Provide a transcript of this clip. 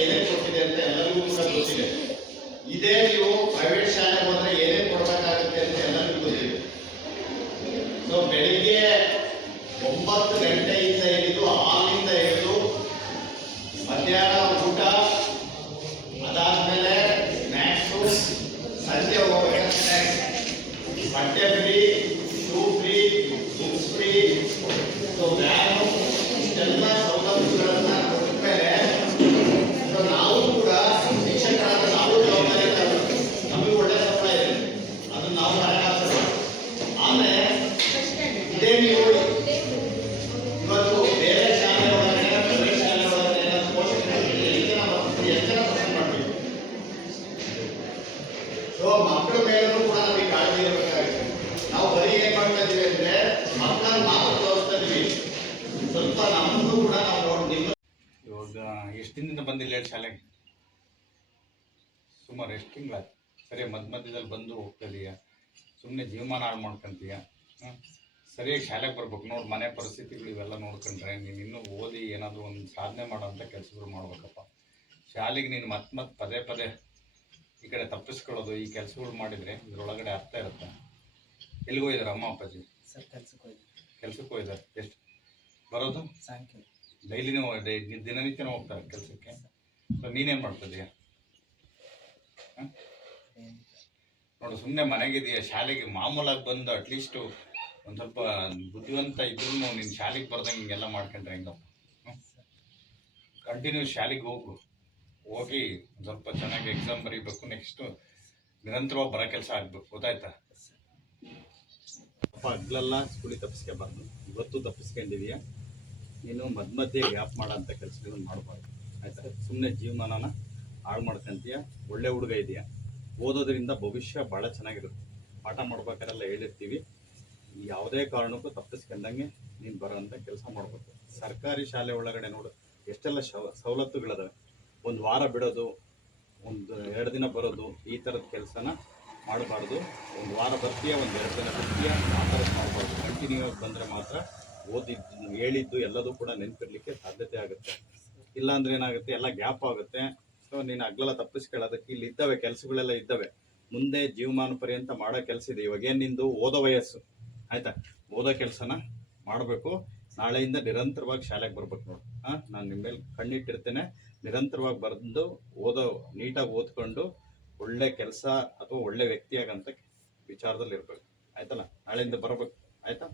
ಏನೇನು ಕೊಟ್ಟಿದೆ ಅಂತ ಎಲ್ಲರಿಗೂ ಕೂಡ ಗೊತ್ತಿದೆ. ಇದೇ ನೀವು ಪ್ರೈವೇಟ್ ಶಾಲೆಗೆ ಹೋದ್ರೆ ಏನೇನು ಕೊಡಬೇಕಾಗುತ್ತೆ ಅಂತ ಎಲ್ಲರಿಗೂ ಗೊತ್ತಿದೆ. ಸೊ ಬೆಳಿಗ್ಗೆ 9 ಗಂಟೆಯಿಂದ ಹಿಡಿದು ಹಾಲಿಂದ ಹಿಡಿದು ಮಧ್ಯಾಹ್ನ ಊಟ, ಅದಾದ್ಮೇಲೆ ಸ್ನ್ಯಾಕ್ಸು, ಸಂಜೆ ಹೋಗಬೇಕಾದ್ರೆ ಸ್ನ್ಯಾಕ್ಸ್, ಬಟ್ಟೆ free, shoe free, books free, so van, ಇಷ್ಟೆಲ್ಲ ಸೌಲಭ್ಯಗಳನ್ನ ಕೊಟ್ಟ ಮೇಲೆ ನಾವು ಕೂಡ ಶಿಕ್ಷಕರಾದ ನಾವು ಜವಾಬ್ದಾರಿ ನಮಗೆ ಒಳ್ಳೆ ಸಂಬಳ ಇದೆ, ಅದನ್ನು ನಾವು ಹಣಕಾಸು. ಆಮೇಲೆ ಇದೇ ನೀವು ಇವತ್ತು ಬೇರೆ ಶಾಲೆ ಒಳಗಡೆ ಪ್ರೈವೇಟ್ ಶಾಲೆ ಒಳಗಡೆ ಪೋಷಕರಿಗೆ ಎಷ್ಟು ಜನ ಪರ್ಸೆಂಟ್ ಮಾಡ್ತೀವಿ. ಸೊ ಮಕ್ಕಳ ಮೇಲೂ ಕೂಡ ನಮಗೆ ಕಾಳಜಿ ಇರಬೇಕಾಗುತ್ತೆ. ನಾವು ಬರೀ ಏನ್ ಮಾಡ್ತಾ ಇದೀವಿ ಅಂದ್ರೆ ಮಕ್ಕಳನ್ನ ಮಾತ್ರ ತೋರಿಸ್ತಾ ಇದೀವಿ, ಸ್ವಲ್ಪ ನಮ್ಮನ್ನು ಕೂಡ ನಾವು ನೋಡಿ. ನಿಮ್ಮ ಇವಾಗ ಎಷ್ಟು ದಿನದಿಂದ ಬಂದಿಲ್ಲ ಹೇಳಿ ಶಾಲೆಗೆ? ಸುಮಾರು ಎಷ್ಟು ತಿಂಗಳಾಯ್ತು? ಸರಿ, ಮಧ್ಯದಲ್ಲಿ ಬಂದು ಹೋಗ್ತಿದೀಯ, ಸುಮ್ಮನೆ ಜೀವಮಾನ ಹಾಳು ಮಾಡ್ಕೊಂತೀಯ. ಸರಿಯಾಗಿ ಶಾಲೆಗೆ ಬರ್ಬೇಕು. ನೋಡಿ, ಮನೆ ಪರಿಸ್ಥಿತಿಗಳು ಇವೆಲ್ಲ ನೋಡ್ಕೊಂಡ್ರೆ ನೀನು ಇನ್ನೂ ಓದಿ ಏನಾದರೂ ಒಂದು ಸಾಧನೆ ಮಾಡೋಂಥ ಕೆಲಸಗಳು ಮಾಡ್ಬೇಕಪ್ಪ. ಶಾಲೆಗೆ ನೀನು ಮತ್ತೆ ಪದೇ ಪದೇ ಈ ಕಡೆ ತಪ್ಪಿಸ್ಕೊಳ್ಳೋದು, ಈ ಕೆಲಸಗಳು ಮಾಡಿದರೆ ಇದರೊಳಗಡೆ ಅರ್ಥ ಇರುತ್ತೆ. ಎಲ್ಲಿಗೆ ಹೋಗಿದ್ದಾರೆ ಅಮ್ಮ ಅಪ್ಪಾಜಿ? ಸರ್ ಕೆಲ್ಸಕ್ಕೆ ಹೋಗಿದ್ದಾರೆ. ಎಷ್ಟು ಬರೋದು? ಸಾಯಂಕಾಲ. ಡೈಲಿನೂ ದಿನನಿತ್ಯನೂ ಹೋಗ್ತಾರೆ ಕೆಲಸಕ್ಕೆ. ಸೊ ನೀನೇನು ಮಾಡ್ತಿದ್ದೀಯ? ನೋಡು, ಸುಮ್ಮನೆ ಮನೆಗಿದೆಯಾ, ಶಾಲೆಗೆ ಮಾಮೂಲಾಗಿ ಬಂದು ಅಟ್ಲೀಸ್ಟು ಒಂದು ಸ್ವಲ್ಪ ಬುದ್ಧಿವಂತ ಇದ್ರೂ ನೀನು ಶಾಲೆಗೆ ಬರ್ದಂಗೆ ಹಿಂಗೆಲ್ಲ ಮಾಡ್ಕೊಂಡ್ರೆ ಹೆಂಗಪ್ಪ? ಕಂಟಿನ್ಯೂ ಶಾಲೆಗೆ ಹೋಗಿ ಒಂದು ಸ್ವಲ್ಪ ಚೆನ್ನಾಗಿ ಎಕ್ಸಾಮ್ ಬರೀಬೇಕು. ನೆಕ್ಸ್ಟು ನಿರಂತರವಾಗಿ ಬರೋ ಕೆಲಸ ಆಗಬೇಕು, ಗೊತ್ತಾಯ್ತಾ? ಅಪ್ಪ ಹಗ್ಲೆಲ್ಲ ಸ್ಕೂಲಿಗೆ ತಪ್ಪಿಸ್ಕೊಬಾರ್ದು. ಇವತ್ತು ತಪ್ಪಿಸ್ಕೊಂಡಿದೀಯ, ನೀನು ಮಧ್ಯೆ ಗ್ಯಾಪ್ ಮಾಡೋಂಥ ಕೆಲಸಗಳನ್ನ ಮಾಡಬಾರ್ದು, ಆಯ್ತಾ? ಸುಮ್ಮನೆ ಜೀವಮಾನನ ಹಾಳು ಮಾಡ್ಕೊಂತೀಯ. ಒಳ್ಳೆ ಹುಡುಗ ಇದೆಯಾ, ಓದೋದ್ರಿಂದ ಭವಿಷ್ಯ ಭಾಳ ಚೆನ್ನಾಗಿರುತ್ತೆ. ಪಾಠ ಮಾಡ್ಬೇಕಾರೆಲ್ಲ ಹೇಳಿರ್ತೀವಿ, ಯಾವುದೇ ಕಾರಣಕ್ಕೂ ತಪ್ಪಿಸ್ಕೊಂಡಂಗೆ ನೀನು ಬರೋಂಥ ಕೆಲಸ ಮಾಡಬೇಕು. ಸರ್ಕಾರಿ ಶಾಲೆ ಒಳಗಡೆ ನೋಡು ಎಷ್ಟೆಲ್ಲ ಸವಲತ್ತುಗಳಿದಾವೆ. ಒಂದು ವಾರ ಬಿಡೋದು, ಒಂದು 2 ದಿನ ಬರೋದು, ಈ ಥರದ ಕೆಲಸನ ಮಾಡಬಾರ್ದು. ಒಂದು ವಾರ ಬರ್ತೀಯ, ಒಂದು 2 ದಿನ ಬರ್ತೀಯ, ಆ ಥರದ್ದು ಮಾಡಬಾರ್ದು. ಕಂಟಿನ್ಯೂ ಆಗಿ ಬಂದರೆ ಮಾತ್ರ ಓದಿದ್ದು ಹೇಳಿದ್ದು ಎಲ್ಲದೂ ಕೂಡ ನೆನಪಿರ್ಲಿಕ್ಕೆ ಸಾಧ್ಯತೆ ಆಗುತ್ತೆ. ಇಲ್ಲಾಂದ್ರೆ ಏನಾಗುತ್ತೆ, ಎಲ್ಲ ಗ್ಯಾಪ್ ಆಗುತ್ತೆ. ಸೊ ನೀನು ಹಗ್ಲೆಲ್ಲ ತಪ್ಪಿಸ್ಕೊಳ್ಳೋದಕ್ಕೆ ಇಲ್ಲಿ ಇದ್ದಾವೆ ಕೆಲಸಗಳೆಲ್ಲ ಇದ್ದಾವೆ. ಮುಂದೆ ಜೀವಮಾನ ಪರ್ಯಂತ ಮಾಡೋ ಕೆಲಸ ಇದೆ. ಇವಾಗೇನು ನಿಂದು ಓದೋ ವಯಸ್ಸು, ಆಯ್ತಾ? ಓದೋ ಕೆಲಸನ ಮಾಡಬೇಕು. ನಾಳೆಯಿಂದ ನಿರಂತರವಾಗಿ ಶಾಲೆಗೆ ಬರ್ಬೇಕು. ನೋಡು, ನಾನು ನಿಮ್ಮ ಮೇಲೆ ಕಣ್ಣಿಟ್ಟಿರ್ತೇನೆ. ನಿರಂತರವಾಗಿ ಬರೆದು ನೀಟಾಗಿ ಓದ್ಕೊಂಡು ಒಳ್ಳೆ ಕೆಲಸ ಅಥವಾ ಒಳ್ಳೆ ವ್ಯಕ್ತಿಯಾಗಂತ ವಿಚಾರದಲ್ಲಿ ಇರಬೇಕು, ಆಯ್ತಲ್ಲ? ನಾಳೆಯಿಂದ ಬರಬೇಕು, ಆಯ್ತಾ?